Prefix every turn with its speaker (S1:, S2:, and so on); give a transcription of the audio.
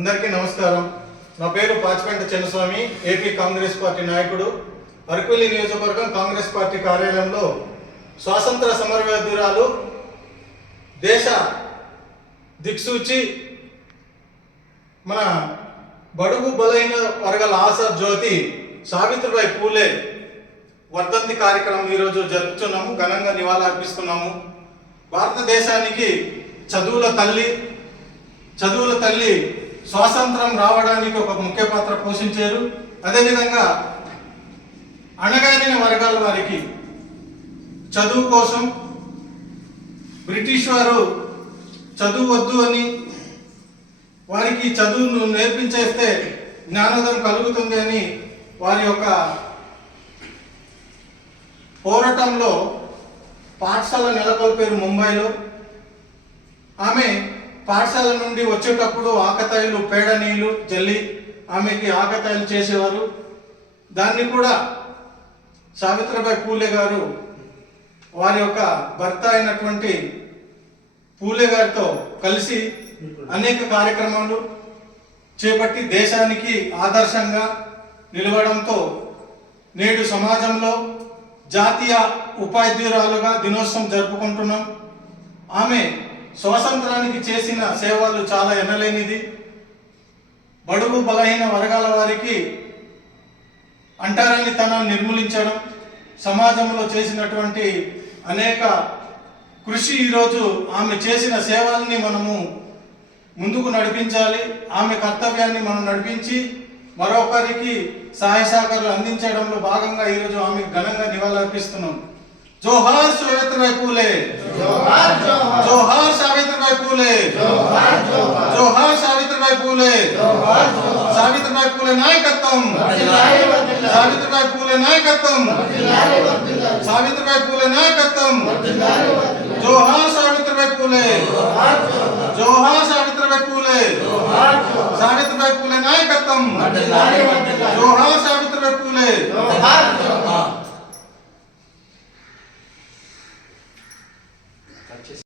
S1: అందరికీ నమస్కారం. నా పేరు Pachipenta Chinnaswamy AP Congress party నాయకుడు. అరకులి నియోజకవర్గం కాంగ్రెస్ పార్టీ కార్యాలయంలో స్వాతంత్ర సమరయోధురాలు దేశ దిక్సూచి మన బడుగు బలైన వర్గాల ఆశా జ్యోతి సావిత్రిబాయి పూలే వర్ధంతి కార్యక్రమం ఈరోజు జరుపుతున్నాము. ఘనంగా నివాళులర్పిస్తున్నాము భారతదేశానికి చదువుల తల్లి చదువుల తల్లి స్వాతంత్రం రావడానికి ఒక ముఖ్య పాత్ర పోషించారు. అదేవిధంగా అణగారిన వర్గాల వారికి చదువు కోసం బ్రిటిష్ వారు చదువు వద్దు అని వారికి చదువును నేర్పించేస్తే జ్ఞానోదయం కలుగుతుంది అని వారి యొక్క పోరాటంలో పాఠశాల నెలకొల్పారు ముంబైలో. ఆమె పాఠశాల నుండి వచ్చేటప్పుడు ఆకతాయిలు పేడ నీళ్ళు జల్లి ఆమెకి ఆకతాయిలు చేసేవారు. దాన్ని కూడా సావిత్రిబాయి పూలే గారు వారి యొక్క భర్త అయినటువంటి పూలే గారితో కలిసి అనేక కార్యక్రమాలు చేపట్టి దేశానికి ఆదర్శంగా నిలవడంతో నేడు సమాజంలో జాతీయ ఉపాధ్యాయురాలుగా దినోత్సవం జరుపుకుంటున్నాం. ఆమె స్వాతంత్రానికి చేసిన సేవలు చాలా ఎనలేనిది బడుగు బలహీన వర్గాల వారికి అంటారని తనాన్ని నిర్మూలించడం సమాజంలో చేసినటువంటి అనేక కృషి ఈరోజు ఆమె చేసిన సేవల్ని మనము ముందుకు నడిపించాలి. ఆమె కర్తవ్యాన్ని మనం నడిపించి మరొకరికి సహాయ సహకారాలు అందించడంలో భాగంగా ఈరోజు ఆమె ఘనంగా నివాళులర్పిస్తున్నాం. జోహార్ సావిత్రిబాయి పూలే. జోహార్ జోహార్ పూలే జోహార్ సావిత్రిబాయి పూలే సావిత్రిబాయి పూలే నాయకత్వం సావిత్రిబాయి పూలే నాయకత్వం సావిత్రిబాయి పూలే నాయకత్వం జోహార్ సావిత్రిబాయి పూలే జోహార్ సావిత్రిబాయి పూలే సావిత్రిబాయి పూలే నాయకత్వం జోహార్ సావిత్రిబాయి పూలే